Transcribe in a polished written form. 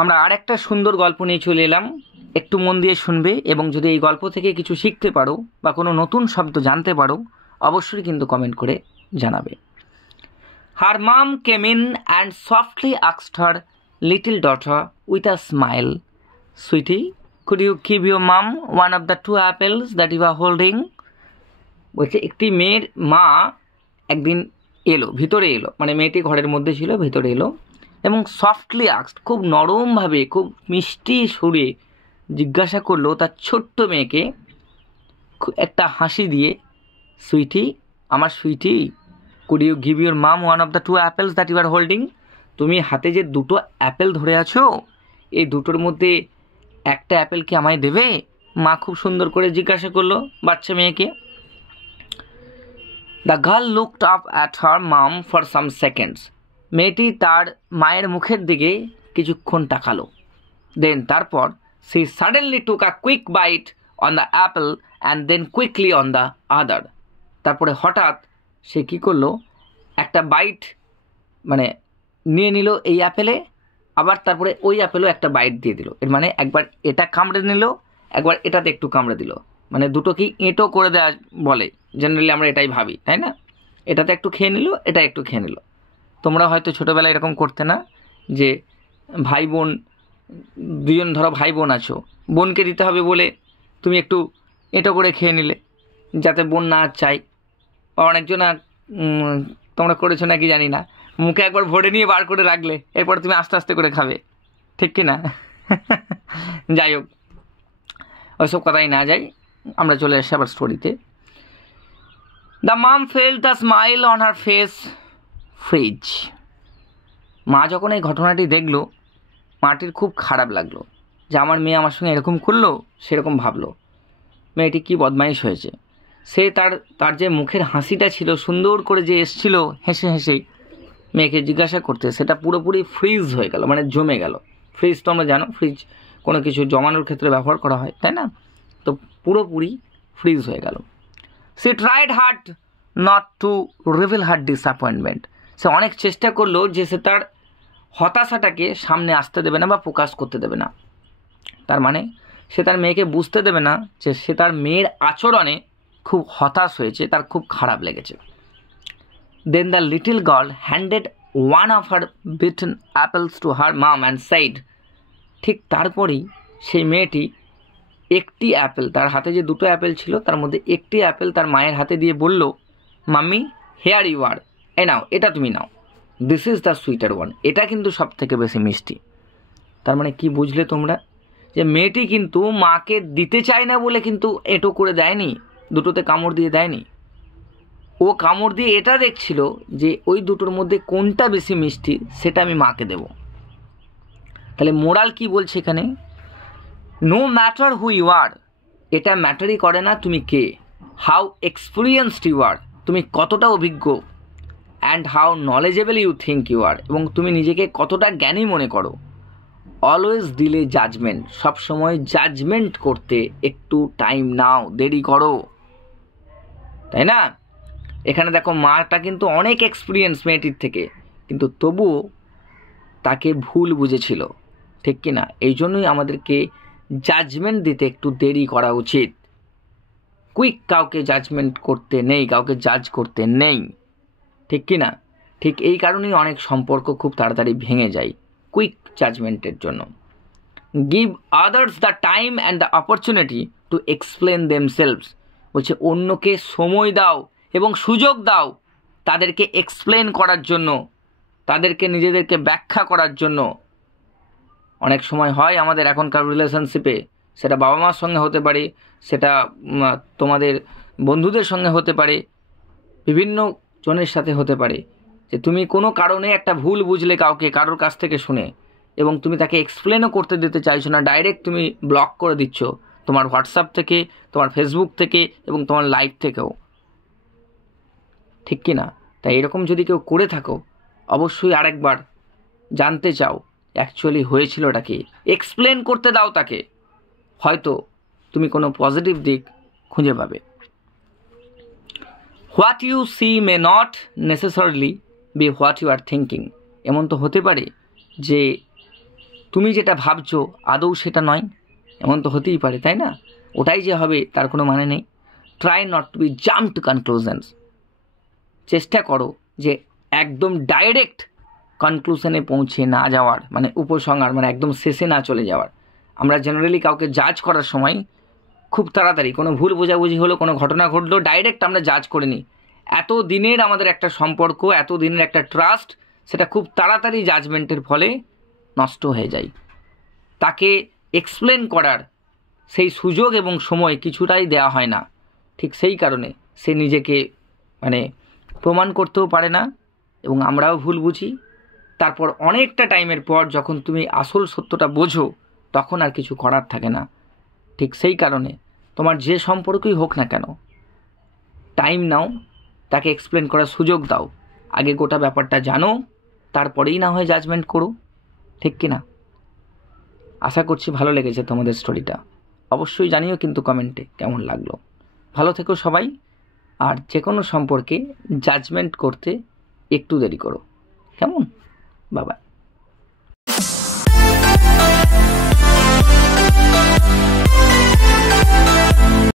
আমরা আরেকটা সুন্দর গল্প নিয়ে চলে এলাম, একটু মন দিয়ে শুনবে এবং যদি এই গল্প থেকে কিছু শিখতে পারো বা কোনো নতুন শব্দ জানতে পারো অবশ্যই কিন্তু কমেন্ট করে জানাবে। Her mom came in and softly asked her little daughter with a smile, "Sweetie, could you give your mom one of the 2 apples that you are holding?" বলছে একটি মেয়ের মা একদিন এলো, ভিতরে এলো, মানে মেয়েটি ঘরের মধ্যে ছিল, ভিতরে এলো এবং সফটলি আস্কড, খুব নরমভাবে খুব মিষ্টি সুরে জিজ্ঞাসা করলো তার ছোট্ট মেয়েকে একটা হাসি দিয়ে, সুইটি, আমার sweetie, could you give your mum one of the 2 apples that you are holding? তুমি হাতে যে 2টো অ্যাপেল ধরে আছো, এই 2টোর মধ্যে একটা অ্যাপেল কি আমায় দেবে? মা খুব সুন্দর করে জিজ্ঞাসা করলো বাচ্চা মেয়েকে। The girl looked up at her mum for some seconds. মেয়েটি তার মায়ের মুখের দিকে কিছুক্ষণ তাকালো। দেন তারপর she suddenly took a quick bite on the apple and then quickly on the other. তারপরে হঠাৎ সে কী করলো, একটা বাইট মানে নিয়ে নিল এই অ্যাপেলে, আবার তারপরে ওই অ্যাপেলও একটা বাইট দিয়ে দিল। এর মানে একবার এটা কামড়ে নিল, একবার এটাতে একটু কামড়ে দিল, মানে দুটোকেই এঁটো করে দেওয়া বলে, জেনারেলি আমরা এটাই ভাবি, তাই না? এটাতে একটু খেয়ে নিল, এটা একটু খেয়ে নিল। তোমরা হয়তো ছোটোবেলায় এরকম করতে না, যে ভাই বোন দুজন, ধরো ভাই বোন আছো, বোনকে দিতে হবে বলে তুমি একটু এঁটো করে খেয়ে নিলে যাতে বোন না চাই, বা অনেকজন তোমরা করেছো নাকি জানি না, মুখে একবার ভরে নিয়ে বার করে রাখলে এরপর তুমি আস্তে আস্তে করে খাবে, ঠিক কি না? যাই হোক, ওইসব কথাই না যাই, আমরা চলে আসি আবার স্টোরিতে। The mum felt the smile on her face freeze. মা যখন এই ঘটনাটি দেখলো, মাটির খুব খারাপ লাগলো যে আমার মেয়ে আমার সঙ্গে এরকম করলো, সেরকম ভাবলো মেয়েটি কী বদমাইশ হয়েছে। সে তার যে মুখের হাসিটা ছিল সুন্দর করে যে এসছিল হেসে হেসে মেয়েকে জিজ্ঞাসা করতে, সেটা পুরোপুরি ফ্রিজ হয়ে গেল, মানে জমে গেল। ফ্রিজ তো আমরা জানো, ফ্রিজ কোনো কিছু জমানোর ক্ষেত্রে ব্যবহার করা হয়, তাই না? তো পুরোপুরি ফ্রিজ হয়ে গেল। সে tried hard not to reveal her disappointment. সে অনেক চেষ্টা করলো যে সে তার হতাশাটাকে সামনে আসতে দেবে না বা প্রকাশ করতে দেবে না। তার মানে সে তার মেয়েকে বুঝতে দেবে না যে সে তার মেয়ের আচরণে খুব হতাশ হয়েছে, তার খুব খারাপ লেগেছে। Then the little girl handed one of her bitten apples to her mum and said. ঠিক তারপরেই সেই মেয়েটি একটি অ্যাপেল, তার হাতে যে 2টো অ্যাপেল ছিল তার মধ্যে একটি অ্যাপেল তার মায়ের হাতে দিয়ে বলল, মাম্মি, হেয়ার ইউ আর, এ নাও, এটা তুমি নাও, this is the sweeter one, এটা কিন্তু সব থেকে বেশি মিষ্টি। তার মানে কি বুঝলে তোমরা, যে মেয়েটি কিন্তু মাকে দিতে চায় না বলে কিন্তু এঁটো করে দেয়নি, 2টোতে কামড় দিয়ে দেয়নি। ও কামড় দিয়ে এটা দেখছিল যে ওই 2টোর মধ্যে কোনটা বেশি মিষ্টি সেটা আমি মাকে দেব। তাহলে মোরাল কি বলছে এখানে, no matter who you are, এটা ম্যাটারই করে না তুমি কে, হাউ এক্সপিরিয়েন্সড ইউ আর, তুমি কতটা অভিজ্ঞ, and how knowledgeable you think you are, এবং তুমি নিজেকে কতটা জ্ঞানী মনে করো। অলওয়েজ ডিলে জাজমেন্ট, সবসময় জাজমেন্ট করতে একটু টাইম নাও, দেরি করো, তাই না? এখানে দেখো মাটা কিন্তু অনেক এক্সপিরিয়েন্স মেয়েটির থেকে, কিন্তু তবুও তাকে ভুল বুঝেছিল, ঠিক কি না? এই জন্যই আমাদেরকে জাজমেন্ট দিতে একটু দেরি করা উচিত। কুইক কাউকে জাজমেন্ট করতে নেই, কাউকে জাজ করতে নেই, ঠিক কি না? ঠিক এই কারণেই অনেক সম্পর্ক খুব তাড়াতাড়ি ভেঙে যায়, কুইক জাজমেন্টের জন্য। Give others the time and the opportunity to explain themselves. বলছে অন্যকে সময় দাও এবং সুযোগ দাও তাদেরকে এক্সপ্লেন করার জন্য, তাদেরকে নিজেদেরকে ব্যাখ্যা করার জন্য। অনেক সময় হয় আমাদের এখনকার রিলেশনশিপে, সেটা বাবা মার সঙ্গে হতে পারে, সেটা তোমাদের বন্ধুদের সঙ্গে হতে পারে, বিভিন্ন জনের সাথে হতে পারে, যে তুমি কোনো কারণে একটা ভুল বুঝলে কাউকে কারোর কাছ থেকে শুনে, এবং তুমি তাকে এক্সপ্লেনও করতে দিতে চাইছো না, ডাইরেক্ট তুমি ব্লক করে দিচ্ছ তোমার হোয়াটসঅ্যাপ থেকে, তোমার ফেসবুক থেকে এবং তোমার লাইভ থেকেও, ঠিক কি না? তাই এরকম যদি কেউ করে থাকো অবশ্যই আরেকবার জানতে চাও অ্যাকচুয়ালি হয়েছিলটা কি, এক্সপ্লেন করতে দাও তাকে, হয়তো তুমি কোনো পজিটিভ দিক খুঁজে পাবে। What you see may not necessarily be what you are thinking. এমন তো হতে পারে যে তুমি যেটা ভাবছো আদৌ সেটা নয়, এমন তো হতেই পারে, তাই না? ওটাই যে হবে তার কোনো মানে নেই। Try not to be jump to conclusions. চেষ্টা করো যে একদম ডাইরেক্ট কনক্লুশনে পৌঁছে না যাওয়ার, মানে উপসংহার, মানে একদম শেষে না চলে যাওয়ার। আমরা জেনারেলি কাউকে জাজ করার সময় খুব তাড়াতাড়ি কোনো ভুল বোঝাবুঝি হলো, কোনো ঘটনা ঘটলো, ডাইরেক্ট আমরা জাজ করে নিই। এত দিনের আমাদের একটা সম্পর্ক, এত দিনের একটা ট্রাস্ট, সেটা খুব তাড়াতাড়ি জাজমেন্টের ফলে নষ্ট হয়ে যায়। তাকে এক্সপ্লেন করার সেই সুযোগ এবং সময় কিছুটাই দেওয়া হয় না। ঠিক সেই কারণে সে নিজেকে মানে প্রমাণ করতেও পারে না এবং আমরাও ভুল বুঝি। তারপর অনেকটা টাইমের পর যখন তুমি আসল সত্যটা বোঝো, তখন আর কিছু করার থাকে না। ঠিক সেই কারণে তোমার যে সম্পর্কই হোক না কেন, টাইম নাও, তাকে এক্সপ্লেন করার সুযোগ দাও। আগে গোটা ব্যাপারটা জানো, তারপরেই না হয় জাজমেন্ট করো, ঠিক কি না? আশা করছি ভালো লেগেছে তোমাদের স্টোরিটা। অবশ্যই জানিও কিন্তু কমেন্টে কেমন লাগলো। ভালো থেকো সবাই, আর যে কোনো সম্পর্কে জাজমেন্ট করতে একটু দেরি করো, কেমন? Bye bye.